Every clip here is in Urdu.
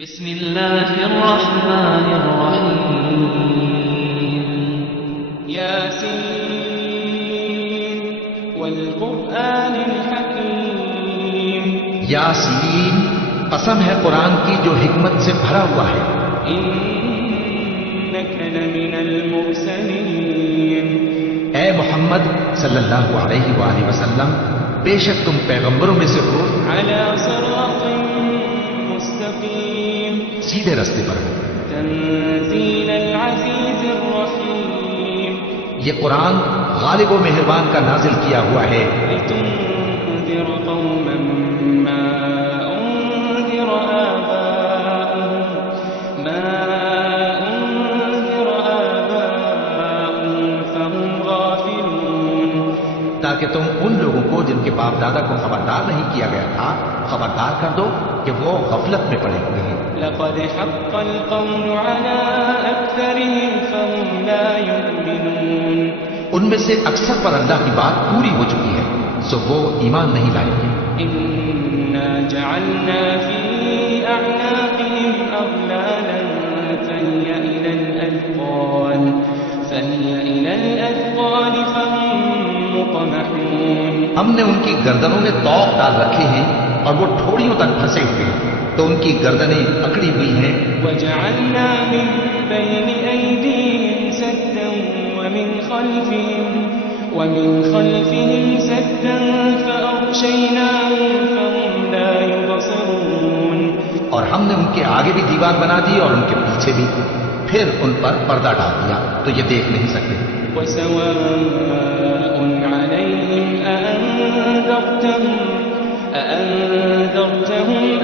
بسم الله الرحمن الرحيم ياسين والقرآن الحكيم یاسین، قسم ہے قرآن کی جو حکمت سے بھرا ہوا ہے. إنك لمن المرسلين اے محمد صلی اللہ علیہ وآلہ وسلم، بے شک تم پیغمبروں میں سے ہو، على صراط مستقيم سیدھے رستے پر ہو. تنزيل العزيز الرحيم یہ قرآن غالب و مہربان کا نازل کیا ہوا ہے لتنذر قوما ما أنذر آباؤهم فهم غافلون تاکہ تم ان لوگوں کو جن کے باپ دادا کو خبردار نہیں کیا گیا تھا خبردار کر دو کہ وہ غفلت میں پڑے ہوئے ہیں. لقد حق القول على أكثرهم فهم لا يؤمنون ان میں سے اکثر پر اللہ کی بات پوری ہو چکی ہے سو وہ ایمان نہیں لائیں گے. إنا جعلنا في أعناقهم أغلالا فهي إلى الأذقان فهم مقمحون ہم نے ان کی گردنوں میں طوق ڈال رکھے ہیں اور وہ ٹھوڑیوں تک پھنسے ہوئے ہیں تو ان کی گردنیں اکڑی ہوئی ہیں. وجعلنا من بين أيديهم سدا ومن خلفهم سدا فأغشيناهم فهم لا يبصرون اور ہم نے ان کے آگے بھی دیوار بنا دی اور ان کے پیچھے بھی، پھر ان پر پردہ ڈال دیا تو یہ دیکھ نہیں سکتے. وسواء عليهم أأنذرتهم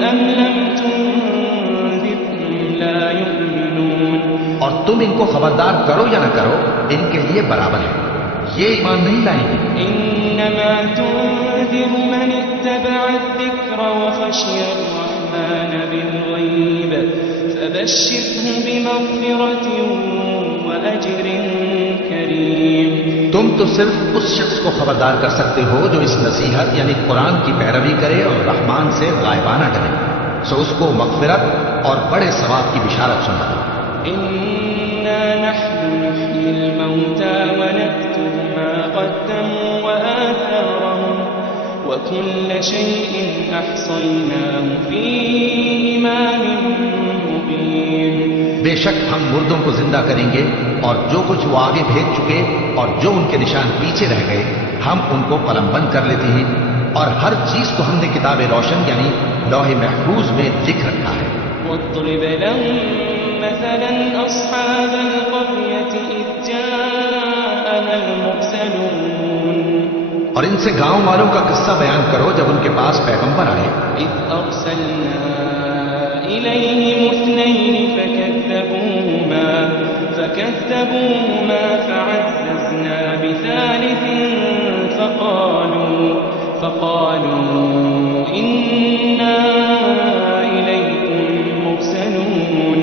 أم لم تنذرهم لا يؤمنون اور تم ان کو خبردار کرو یا نہ کرو ان کے لیے برابر ہے، یہ ایمان نہیں لائیں گے. إنما تنذر من اتبع الذكر وخشي الرحمن بالغيب فبشره بمغفرة وأجر كريم تم تو صرف اس شخص کو خبردار کر سکتے ہو جو اس نصیحت یعنی قرآن کی پیروی کرے اور رحمان سے غائبانہ ڈرے، سو اس کو مغفرت اور بڑے ثواب کی بشارت سنا دو. إنا نحن نحيي الموتى ونكتب ما قدموا وآثارهم وكل شيء أحصيناه في إمام مبين بے شک ہم مردوں کو زندہ کریں گے اور جو کچھ وہ آگے بھیج چکے اور جو ان کے نشان پیچھے رہ گئے ہم ان کو قلم بند کر لیتے ہیں اور ہر چیز کو ہم نے کتاب روشن یعنی لوح محفوظ میں لکھ رکھا ہے. واضرب لهم مثلا أصحاب القرية إذ جاءها المرسلون اور ان سے گاؤں والوں کا قصہ بیان کرو جب ان کے پاس پیغمبر آئے. إذ أرسلنا إليهم اثنين فكذبوهما فعززنا بثالث فقالوا إنا إليكم مرسلون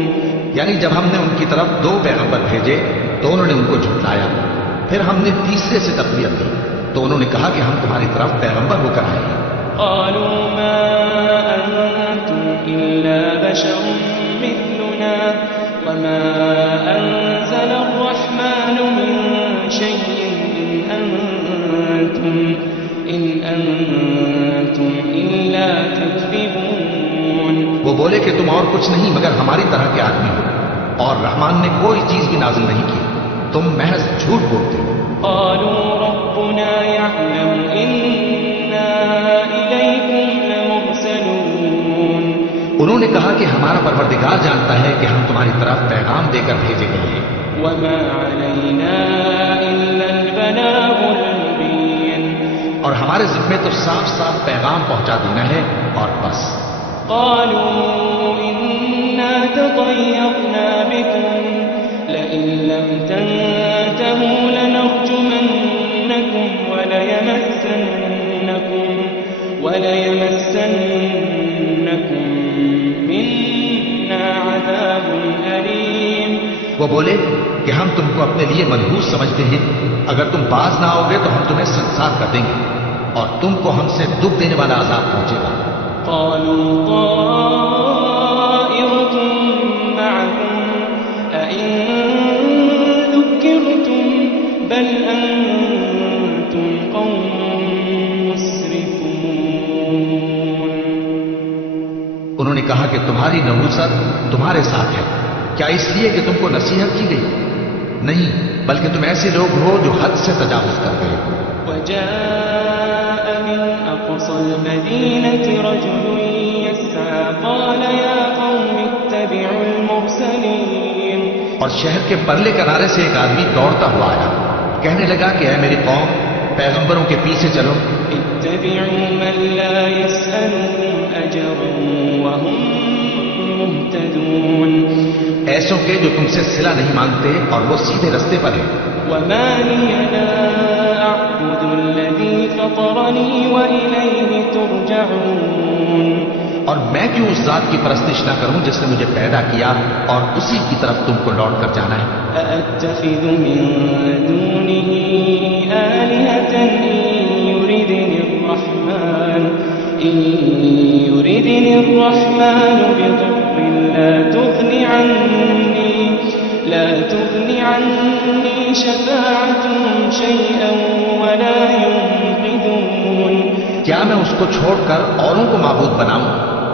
یعنی جب ہم نے ان کی طرف 2 پیغمبر بھیجے تو انہوں نے ان کو جھٹلایا، پھر ہم نے تیسرے سے تقویت دی تو انہوں نے کہا کہ ہم تمہاری طرف پیغمبر ہو کر آئے ہیں. قالوا ما أنتم إلا بشر مثلنا وما أنزل الرحمن من شيء إن أنتم إلا تكذبون وہ بولے کہ تم اور کچھ نہیں مگر ہماری طرح کے آدمی ہو اور رحمان نے کوئی چیز بھی نازل نہیں کی، تم محض جھوٹ بولتے ہو. قالوا ربنا يعلم إنا إليكم لمرسلون انہوں نے کہا کہ ہمارا پروردگار جانتا ہے کہ ہم تمہاری طرف پیغام دے کر بھیجے گئے ہیں. وما علينا إلا البلاغ المبين اور ہمارے ذمے تو صاف صاف پیغام پہنچا دینا ہے اور بس. قالوا إنا تطيرنا بكم لئن لم تنتهوا لنرجمنكم وليمسنكم منا عذاب أليم وہ بولے کہ ہم تم کو اپنے لیے منحوس سمجھتے ہیں، اگر تم باز نہ آؤ گے تو ہم تمہیں سنسار کر دیں گے اور تم کو ہم سے دکھ دینے والا عذاب پہنچے گا. قالوا طائركم کہا کہ تمہاری نحوست تمہارے ساتھ ہے، کیا اس لیے کہ تم کو نصیحت کی گئی؟ نہیں، بلکہ تم ایسے لوگ ہو جو حد سے تجاوز کر گئے ہو۔ وجاء من أقصى المدينة رجل يسعى قال يا قوم اتبعوا المرسلين۔ اور شہر کے پرلے کنارے سے ایک آدمی دوڑتا ہوا آیا، کہنے لگا کہ اے میری قوم، پیغمبروں کے پیچھے چلو۔ اتبعوا من لا يسألكم أجرا وهم مهتدون۔ ایسوں کے جو تم سے صلہ نہیں مانگتے اور وہ سیدھے رستے پر ہیں۔ وما لي لا أعبد الذي فطرني وإليه ترجعون۔ اور میں کیوں اس ذات کی پرستش نہ کروں جس نے مجھے پیدا کیا اور اسی کی طرف تم کو لوٹ کر جانا ہے؟ أأتخذ من دونه آلهة إن يردني الرحمن بضر لا تغن عني شفاعتهم شيئا ولا ينقذون۔ کیا میں اس کو چھوڑ کر اوروں کو معبود بناؤں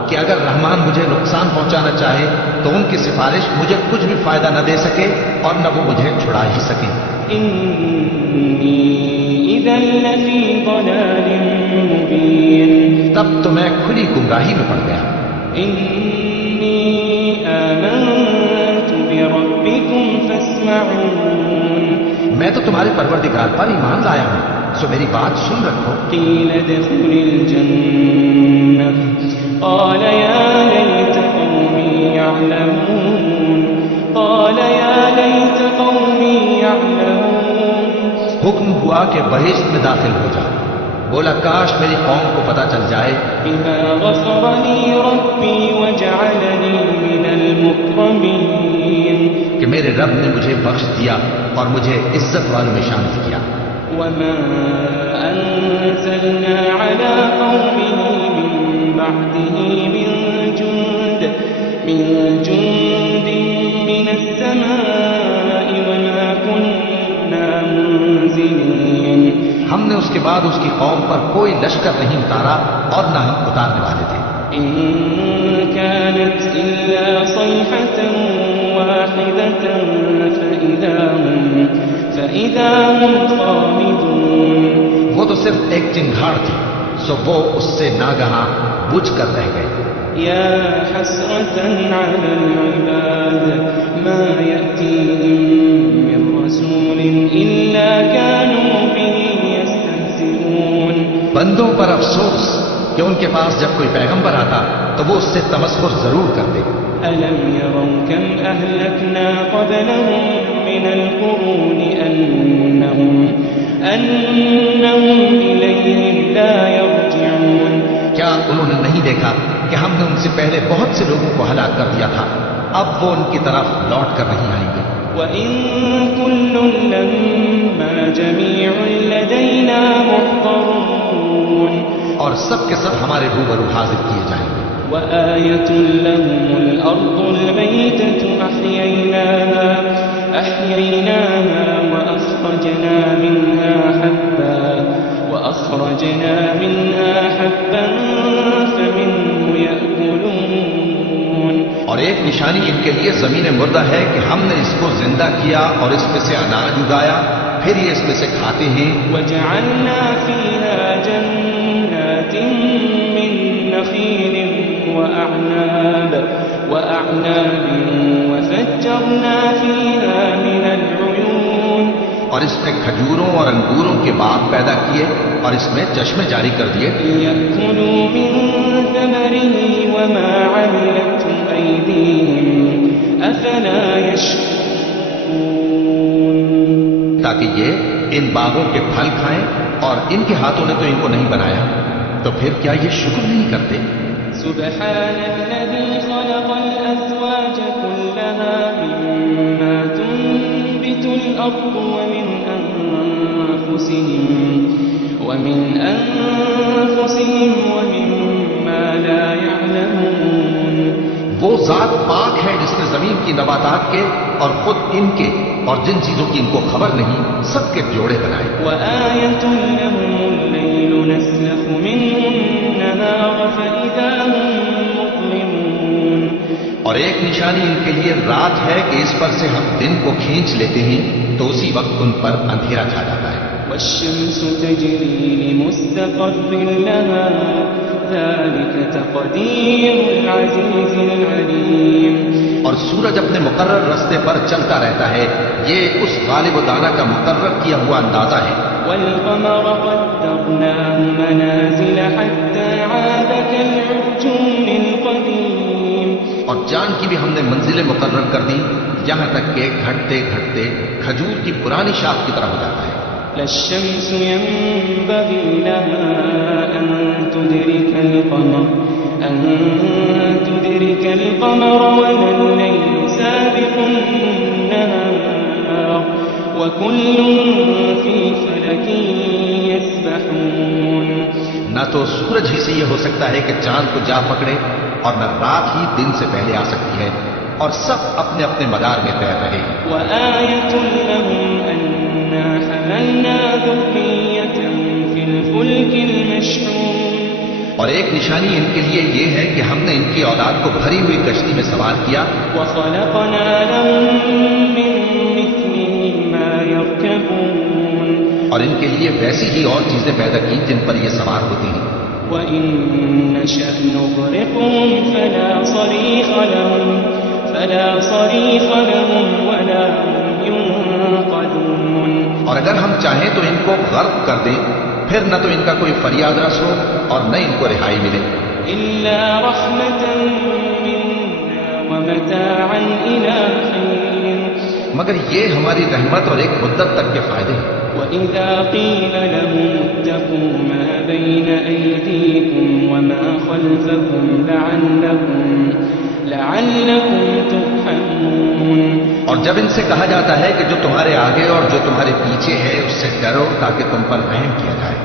کہ اگر رحمان مجھے نقصان پہنچانا چاہے تو ان کی سفارش مجھے کچھ بھی فائدہ نہ دے سکے اور نہ وہ مجھے چھڑا ہی سکے؟ إني إذا لفي ضلال مبين۔ تب تو میں کھلی گمراہی میں پڑ گیا۔ إني آمنت بربكم فاسمعون۔ میں تو تمہارے پروردگار پر ایمان لایا ہوں، سو میری بات سن رکھو۔ قيل ادخل الجنة قال يا ليت قومي يعلمون۔ قال يا ليت قومي يعلمون۔ حکم ہوا کہ بہشت میں داخل ہو جا، بولا کاش میری قوم کو پتہ چل جائے بما غفر لي ربي وجعلني من المكرمين۔ کہ میرے رب نے مجھے بخش دیا اور مجھے عزت والوں میں شامل کیا۔ وما أنزلنا على قومه من بعده من جند من السماء وما كنا منزلين۔ ہم نے اس کے بعد اس کی قوم پر کوئی لشکر نہیں اتارا اور نہ ہم اتارنے والے تھے۔ إن كانت إلا صيحة واحدة فإذا هم خامدون۔ وہ تو صرف ایک چنگھاڑ تھی، سو وہ اس سے ناگہاں بجھ کر رہ گئے۔ يا حسرة على العباد ما يأتيهم من رسول إلا كانوا به يستهزئون۔ بندوں پر افسوس کہ ان کے پاس جب کوئی پیغمبر آتا تو وہ اس سے تمسخر ضرور کرتے۔ ألم يروا كم أهلكنا قبلهم من القرون أنهم إليهم لا يرجعون۔ کیا انہوں نے نہیں دیکھا کہ ہم نے ان سے پہلے بہت سے لوگوں کو ہلاک کر دیا تھا، اب وہ ان کی طرف لوٹ کر نہیں آئیں گے۔ وَإِن كُلٌّ لَّمَّا جَمِيعٌ لَّدَيْنَا مُحْضَرُونَ۔ اور سب کے سب ہمارے روبرو حاضر کیے جائیں گے۔ وآية لهم الأرض الميتة أحييناها وأخرجنا منها حبا فمنه يأكلون۔ اور ایک نشانی ان کے لیے زمین مردہ ہے کہ ہم نے اس کو زندہ کیا اور اس میں سے اناج اگایا، پھر یہ اس میں سے کھاتے ہیں۔ وجعلنا فيها جنات من نخيل وأعناب وفجرنا فيها من العيون۔ اور اس میں کھجوروں اور انگوروں کے باغ پیدا کیے اور اس میں چشمے جاری کر دیے۔ ليأكلوا من ثمره وما عملته أيديهم أفلا يشكرون۔ تاکہ یہ ان باغوں کے پھل کھائیں، اور ان کے ہاتھوں نے تو ان کو نہیں بنایا، تو پھر کیا یہ شکر نہیں کرتے؟ سبحان الذي خلق الأزواج كلها مما تنبت الأرض ومن أنفسهم ومما لا يعلمون۔ وہ ذات پاک ہے جس نے زمین کی نباتات کے اور خود ان کے اور جن چیزوں کی ان کو خبر نہیں سب کے جوڑے بنائے۔ وآية لهم الليل نسلخ منه النهار فإذا هم مظلمون۔ اور ایک نشانی ان کے لیے رات ہے کہ اس پر سے ہم دن کو کھینچ لیتے ہیں تو اسی وقت ان پر اندھیرا چھا جاتا ہے. والشمس تجري لمستقر لها ذلك تقدير العزيز العليم. اور سورج اپنے مقرر راستے پر چلتا رہتا ہے، یہ اس غالب و دانا کا مقرر کیا ہوا اندازہ ہے. والقمر قدرناه منازل حتى عاد كالعرجون القديم. اور چاند کی بھی ہم نے منزلیں مقرر کر دی یہاں تک کہ گھٹتے گھٹتے کھجور کی پرانی شاخ کی طرح ہو جاتا ہے. لا الشمس ينبغي لها أن تدرك القمر ولا الليل سابق النهار وكل في فلك يسبحون. نہ تو سورج ہی سے یہ ہو سکتا ہے کہ چاند کو جا پکڑے اور نہ رات ہی دن سے پہلے آ سکتی ہے، اور سب اپنے اپنے مدار میں تیر رہے. وآية لهم أنا حملنا ذريتهم في الفلك المشحون. اور ایک نشانی ان کے لیے یہ ہے کہ ہم نے ان کی اولاد کو بھری ہوئی کشتی میں سوار کیا. وخلقنا لهم من مثله ما يركبون. اور ان کے لیے ویسی ہی اور چیزیں پیدا کی جن پر یہ سوار ہوتی ہیں. وإن نشأ نغرقهم فلا صريخ لهم ولا هم ينقذون. اور اگر ہم چاہیں تو ان کو غرق کر دیں، پھر نہ تو ان کا کوئی فریاد رس ہو اور نہ ان کو رہائی ملے. إلا رحمة منا ومتاعا إلى حين. مگر یہ ہماری رحمت اور ایک مدت تک کے فائدے ہیں. وإذا قيل لهم اتقوا ما بين أيديكم وما خلفكم لعلكم ترحمون. اور جب ان سے کہا جاتا ہے کہ جو تمہارے آگے اور جو تمہارے پیچھے ہے اس سے ڈرو تاکہ تم پر رحم کیا جائے.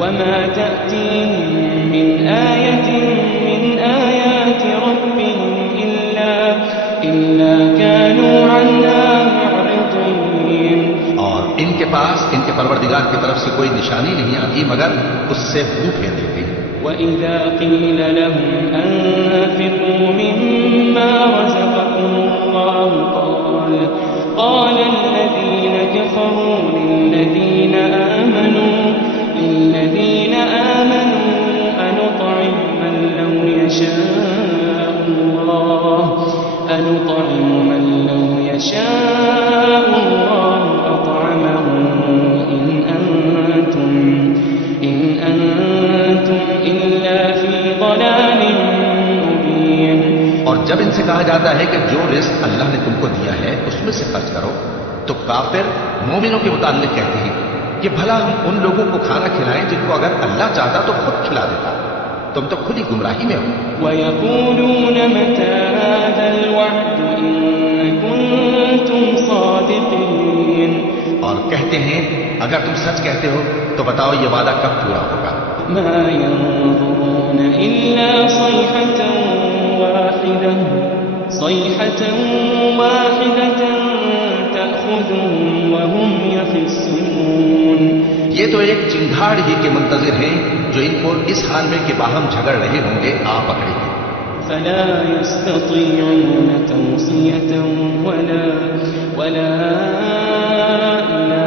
وما تأتيهم من آية من آيات ربهم إلا كانوا عنها معرضين. اور ان کے پاس ان کے پروردگار کی طرف سے کوئی نشانی نہیں آتی مگر اس سے منہ پھیر دیتے ہیں. وإذا قيل لهم أنفقوا مما رزقكم الله قال الذين كفروا للذين آمنوا أنطعم من لو يشاء الله أطعمه إن أنتم إلا في ضلال مبين. اور جب ان سے کہا جاتا ہے کہ جو رزق اللہ نے تم کو دیا ہے اس میں سے خرچ کرو تو کافر مومنوں کے متعلق کہتے ہیں کہ بھلا ہم ان لوگوں کو کھانا کھلائیں جن کو اگر اللہ چاہتا تو خود کھلا دیتا. تم تو خود ہی گمراہی میں ہو. وَيَقُولُونَ مَتَى هَذَا الْوَعْدُ إِن كُنتُمْ صَادِقِينَ. اور کہتے ہیں اگر تم سچ کہتے ہو تو بتاؤ یہ وعدہ کب پورا ہوگا. مَا يَنظُرُونَ إِلَّا صَيْحَةً وَاحِدَةً تَأْخُذُهُمْ وَهُمْ يَخِصِّمُونَ. یہ تو ایک چنگھاڑ ہی کے منتظر ہیں جو ان کو اس حال میں کہ باہم جھگڑ رہے ہوں گے آ پکڑیں گے. فلا يستطيعون توصية ولا إلى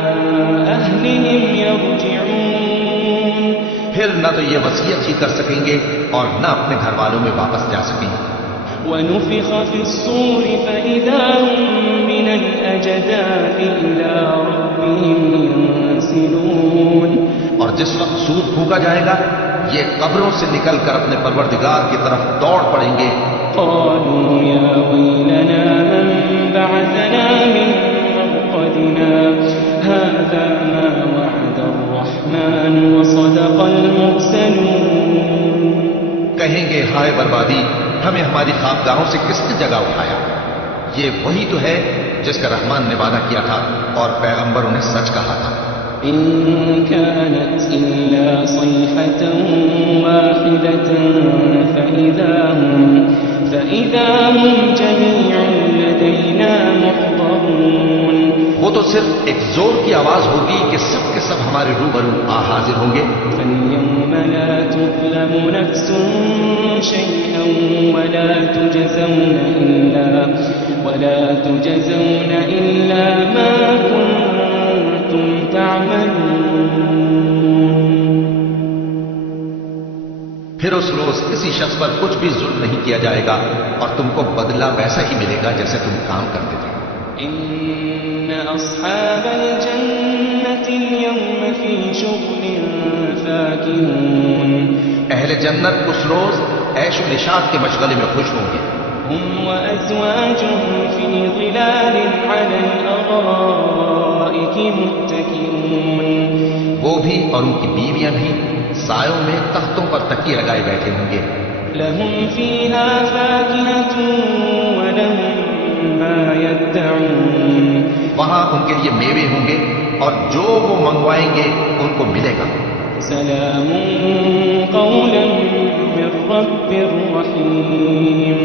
أهلهم يرجعون. پھر نہ تو یہ وصیت ہی کر سکیں گے اور نہ اپنے گھر والوں میں واپس جا سکیں گے. ونفخ في الصور فإذا هم من الأجداث إلى ربهم ينسلون. اور جس وقت سور پھونکا جائے گا یہ قبروں سے نکل کر اپنے پروردگار کی طرف دوڑ پڑیں گے. قالوا يا ويلنا من بعثنا من مرقدنا هذا ما وعد الرحمن وصدق المرسلون. کہیں گے ہائے بربادی، ہمیں ہماری خوابگاہوں سے کس نے جگہ اٹھایا. یہ وہی تو ہے جس کا رحمان نے وعدہ کیا تھا اور پیغمبروں نے سچ کہا تھا. إن كانت إلا صيحة واحدة فإذا هم جميع لدينا محضرون. وہ تو صرف ایک زور کی آواز ہوگی کہ سب کے سب ہمارے روبرو حاضر ہوں گے. فاليوم لا تظلم نفس شيئا ولا تجزون ولا تجزون إلا ما كنتم تعملون. پھر اس روز کسی شخص پر کچھ بھی ظلم نہیں کیا جائے گا اور تم کو بدلہ ویسا ہی ملے گا جیسے تم کام کرتے تھے. إن أصحاب الجنة اليوم في شغل فاكهون. اہل جنت اس روز عیش و نشاط کے مشغلے میں خوش ہوں گے. هم وأزواجهم في ظلال على الأرائك متكئون. وہ بھی اور ان کی بیویاں بھی سایوں میں تختوں پر تکیے لگائے بیٹھے ہوں گے. لهم فيها فاكهة ولهم ما يدعون. وہاں ان کے لیے میوے ہوں گے اور جو وہ منگوائیں گے ان کو ملے گا. سلام قولا من رب رحیم.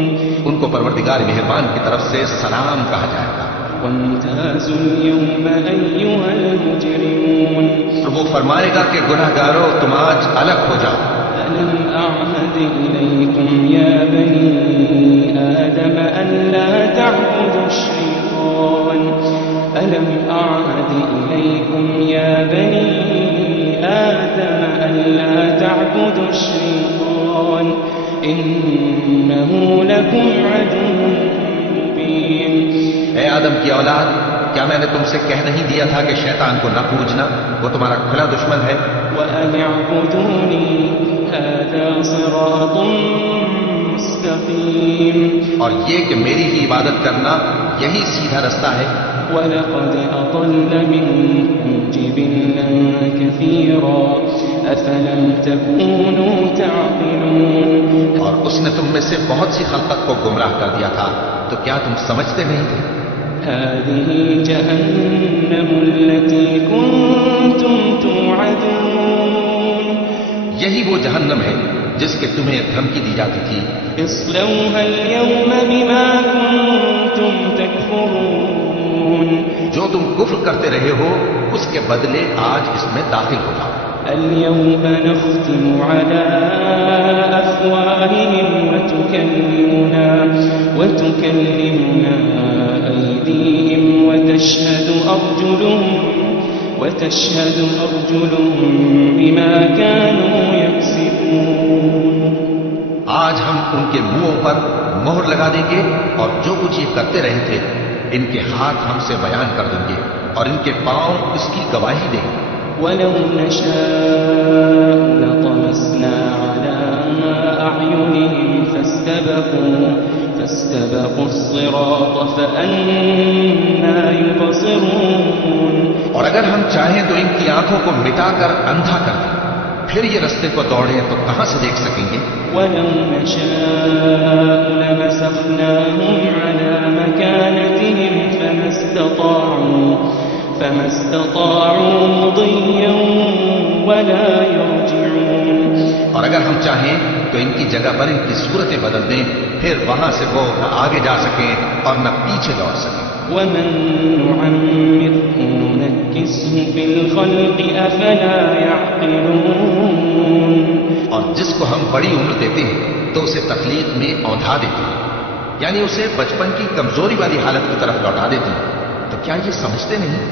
ان کو پروردگار مہربان کی طرف سے سلام کہا جائے گا. وامتازوا اليوم أيها المجرمون. تو وہ فرمائے گا کہ گناہگارو تم آج الگ ہو جاؤ. ألم أعهد إليكم يا بني آدم ألا تعبدوا الشيطان. ألم أعهد إليكم يا بني آدم ألا تعبدوا الشيطان إنه لكم عدو مبين. اے آدم کی اولاد، کیا میں نے تم سے کہہ نہیں دیا تھا کہ شیطان کو نہ پوجنا، وہ تمہارا کھلا دشمن ہے. وأن اعبدوني هذا صراط مستقيم. اور یہ کہ میری ہی عبادت کرنا یہی سیدھا رستہ ہے. ولقد أضل منكم جبلا كثيرا أفلم تكونوا تعقلون. اور اس نے تم میں سے بہت سی خلقت کو گمراہ کر دیا تھا، تو کیا تم سمجھتے نہیں تھے؟ هذه جهنم التي كنتم توعدون. یہی وہ جہنم ہے جس کے تمہیں دھمکی دی جاتی تھی. اصلوها اليوم بما كنتم تكفرون. جو تم کفر کرتے رہے ہو اس کے بدلے آج اس میں داخل ہو جاؤ. اليوم نختم على أفواههم وتكلمنا أيديهم وتشهد أرجلهم بما كانوا يكسبون. آج ہم ان کے منہوں پر مہر لگا دیں گے اور جو کچھ یہ کرتے رہے تھے ان کے ہاتھ ہم سے بیان کر دیں گے اور ان کے پاؤں اس کی گواہی دیں گے. وَلَوْ نَشَاءُ لَطَمَسْنَا عَلَىٰ أَعْيُنِهِمْ فَاسْتَبَقُوا الصِّرَاطَ فَأَنَّىٰ يُبْصِرُونَ. اور اگر ہم چاہیں تو ان کی آنکھوں کو مٹا کر اندھا کر دیں، پھر یہ رستے کو دوڑیں تو کہاں سے دیکھ سکیں گے. وَلَوْ نَشَاءُ لَمَسَخْنَاهُمْ عَلَىٰ مَكَانَتِهِمْ فما استطاعوا مضيا ولا يرجعون. اور اگر ہم چاہیں تو ان کی جگہ پر ان کی صورتیں بدل دیں، پھر وہاں سے وہ نہ آگے جا سکیں اور نہ پیچھے لوٹ سکیں. ومن نعمره ننكسه في الخلق افلا يعقلون. اور جس کو ہم بڑی عمر دیتے ہیں تو اسے تخلیق میں اوندھا دیتے ہیں، یعنی اسے بچپن کی کمزوری والی حالت کی طرف لوٹا دیتے ہیں. تو کیا یہ سمجھتے نہیں؟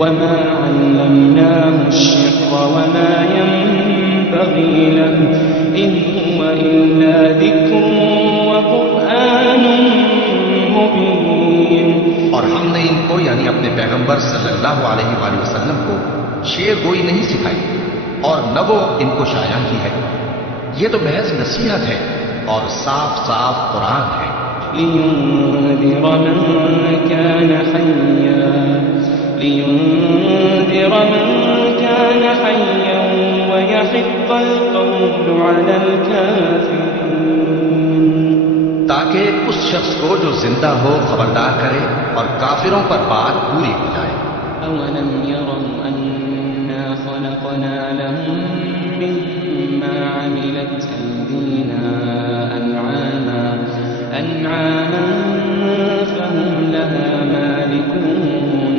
وما علمناه الشعر وما ينبغي له إن هو إلا ذكر وقرآن مبين. اور ہم نے ان کو یعنی اپنے پیغمبر صلی اللہ علیہ وآلہ وسلم کو شعر گوئی نہیں سکھائی اور نہ وہ ان کو شایان کی ہے. یہ تو محض نصیحت ہے اور صاف صاف قرآن ہے. لينذر من كان حيا ويحق القول على الكافرين. تاکہ اس شخص کو جو زندہ ہو خبردار کرے اور کافروں پر بات پوری ہو جائے. أولم يروا أنا خلقنا لهم مما عملت أيدينا أنعاما فهم لها مالكون.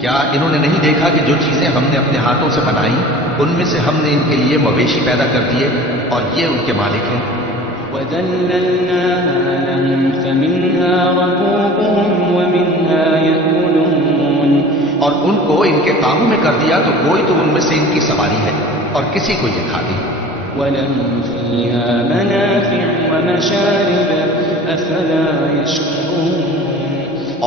کیا انہوں نے نہیں دیکھا کہ جو چیزیں ہم نے اپنے ہاتھوں سے بنائی ان میں سے ہم نے ان کے لیے مویشی پیدا کر دیے اور یہ ان کے مالک ہیں. وَذَلَّلْنَاهَا لَهُمْ فَمِنْهَا رَكُوبُهُمْ اور ان کو ان کے قابو میں کر دیا تو کوئی تو ان میں سے ان کی سواری ہے اور کسی کو یہ کھاتی. وَلَهُمْ فِيهَا مَنَافِعُ وَمَشَارِبُ أَفَلَا يَشْكُرُونَ.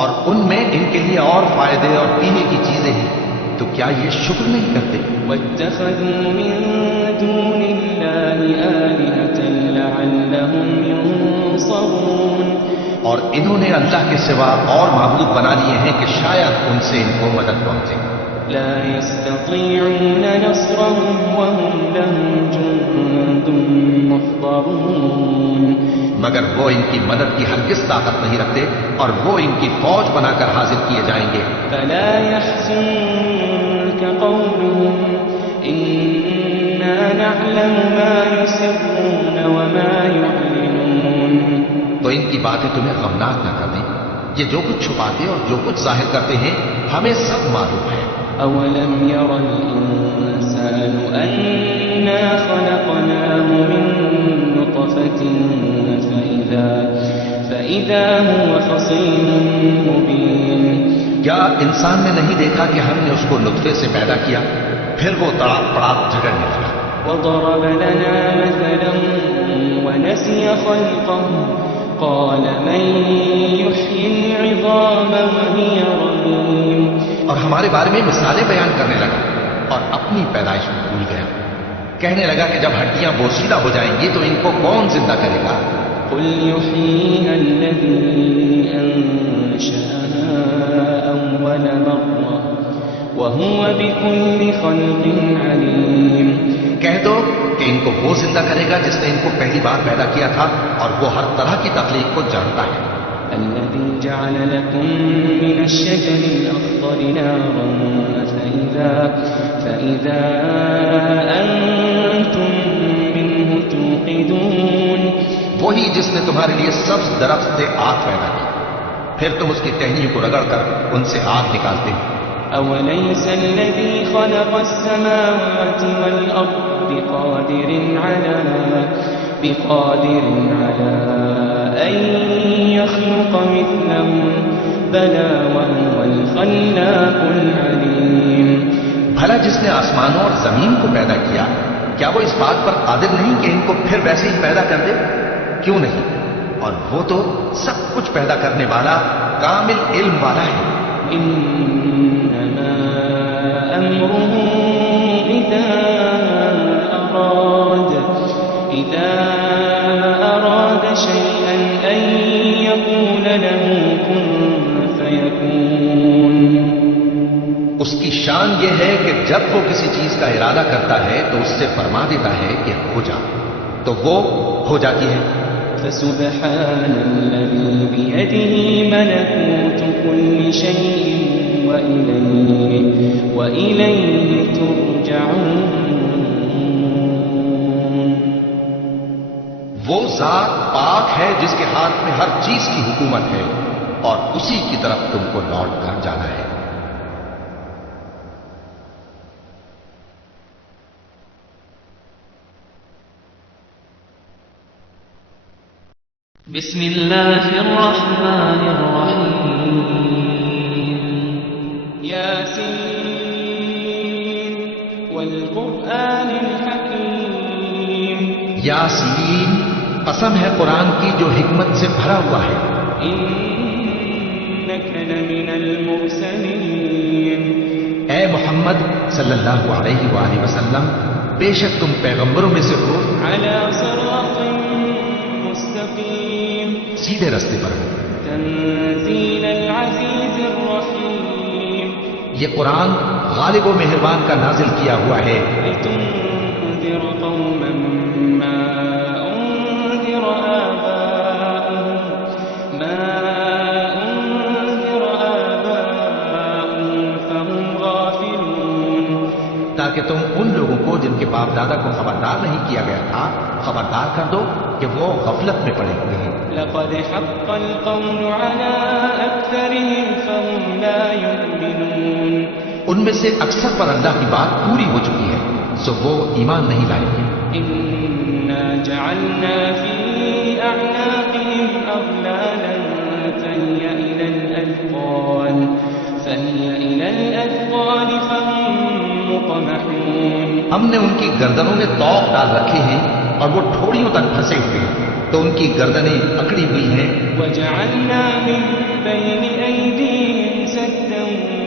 اور ان میں ان کے لیے اور فائدے اور پینے کی چیزیں ہیں تو کیا یہ شکر نہیں کرتے؟ وَاتَّخَذُوا مِن دُونِ اللَّهِ آلِهَةً لَعَلَّهُمْ يُنصَرُونَ. اور انہوں نے اللہ کے سوا اور معبود بنا لیے ہیں کہ شاید ان سے ان کو مدد پہنچے. لا يستطيعون نصرهم وهم لهم جند محضرون. مگر وہ ان کی مدد کی ہرگز طاقت نہیں رکھتے اور وہ ان کی فوج بنا کر حاضر کیے جائیں گے. فلا يحزنك قولهم إنا نعلم ما يسرون وما يعلنون. تو ان کی باتیں تمہیں غمناک نہ کر دیں. یہ جو کچھ چھپاتے اور جو کچھ ظاہر کرتے ہیں ہمیں سب معلوم ہے. أولم ير الإنسان أنا خلقناه من نطفة فإذا هو خصيم مبين. کیا انسان نے نہیں دیکھا کہ ہم نے اس کو نطفے سے پیدا کیا پھر وہ تڑاک پڑاک جھگڑنے لگا. وضرب لنا مثلا ونسي خلقه قال من يحيي العظام وهي رميم. اور ہمارے بارے میں مثالیں بیان کرنے لگا اور اپنی پیدائش کو بھول گیا. کہنے لگا کہ جب ہڈیاں بوسیدہ ہو جائیں گی تو ان کو کون زندہ کرے گا؟ قل يحييها الذي أنشأها أول مرة وهو بكل خلق عليم. کہہ دو کہ ان کو وہ زندہ کرے گا جس نے ان کو پہلی بار پیدا کیا تھا اور وہ ہر طرح کی تخلیق کو جانتا ہے. الذي جعل لكم من الشجر الأخضر نارا فإذا أنتم منه توقدون. وہی جس نے تمہارے لیے سبز درخت سے آگ پیدا کی پھر تم اس کی ٹہنیوں کو رگڑ کر ان سے آگ نکالتے ہو. أوليس الذي خلق السماوات والأرض بقادر على أن يخلق مثلهم بلى وهو الخلاق العليم. بھلا جس نے آسمانوں اور زمین کو پیدا کیا کیا وہ اس بات پر قادر نہیں کہ ان کو پھر ویسے ہی پیدا کر دے؟ کیوں نہیں؟ اور وہ تو سب کچھ پیدا کرنے والا کامل علم والا ہے. إنما أمره إذا أراد شيئا أن يقول له كن فيكون. اس کی شان یہ ہے کہ جب وہ کسی چیز کا ارادہ کرتا ہے تو اس سے فرما دیتا ہے کہ ہو جا تو وہ ہو جاتی ہے. فسبحان الذي بيده ملكوت كل شيء وإليه ترجعون. وہ ذات پاک ہے جس کے ہاتھ میں ہر چیز کی حکومت ہے اور اسی کی طرف تم کو لوٹ کر جانا ہے. بسم الله الرحمن الرحيم. ياسين والقرآن الحكيم. یاسین قسم ہے قرآن کی جو حکمت سے بھرا ہوا ہے. إنك لمن المرسلين. اے محمد صلی اللہ علیہ وآلہ وسلم بے شک تم پیغمبروں میں سے ہو. على صراط مستقيم. سیدھے رستے پر ہو. تنزيل العزيز الرحيم. یہ قرآن غالب و مہربان کا نازل کیا ہوا ہے لتنذر قوما ما أنذر آباؤهم فهم غافلون. تاکہ تم ان لوگوں کو جن کے باپ دادا کو خبردار نہیں کیا گیا تھا خبردار کر دو کہ وہ غفلت میں پڑے ہوئے ہیں. لقد حق القول على أكثرهم فهم لا يؤمنون. ان میں سے اکثر پر اللہ کی بات پوری ہو چکی ہے سو وہ ایمان نہیں لائیں گے. إنا جعلنا في أعناقهم أغلالا فهي إلى الأذقان يطمحون ہم نے ان کی گردنوں میں طوق ڈال رکھے ہیں اور وہ ٹھوڑیوں تک پھنسے ہوئے ہیں، تو ان کی گردنیں اکڑی ہوئی ہیں. وجعلنا من بين أيديهم سدا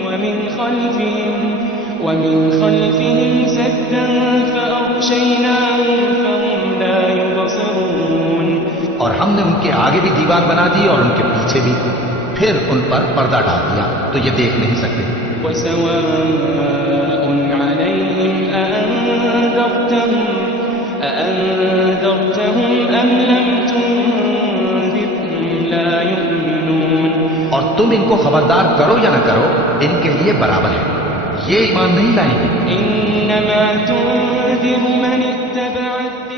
ومن خلفهم سدا فأغشيناهم فهم لا يبصرون اور ہم نے ان کے آگے بھی دیوار بنا دی اور ان کے پیچھے بھی، پھر ان پر پردہ ڈال دیا تو یہ دیکھ نہیں سکتے. وسواء عليهم أأنذرتهم أم لم تنذرهم لا يؤمنون اور تم ان کو خبردار کرو یا نہ کرو، ان کے لیے برابر ہے، یہ ایمان نہیں لائیں گے. إنما تنذر من اتبع الذكر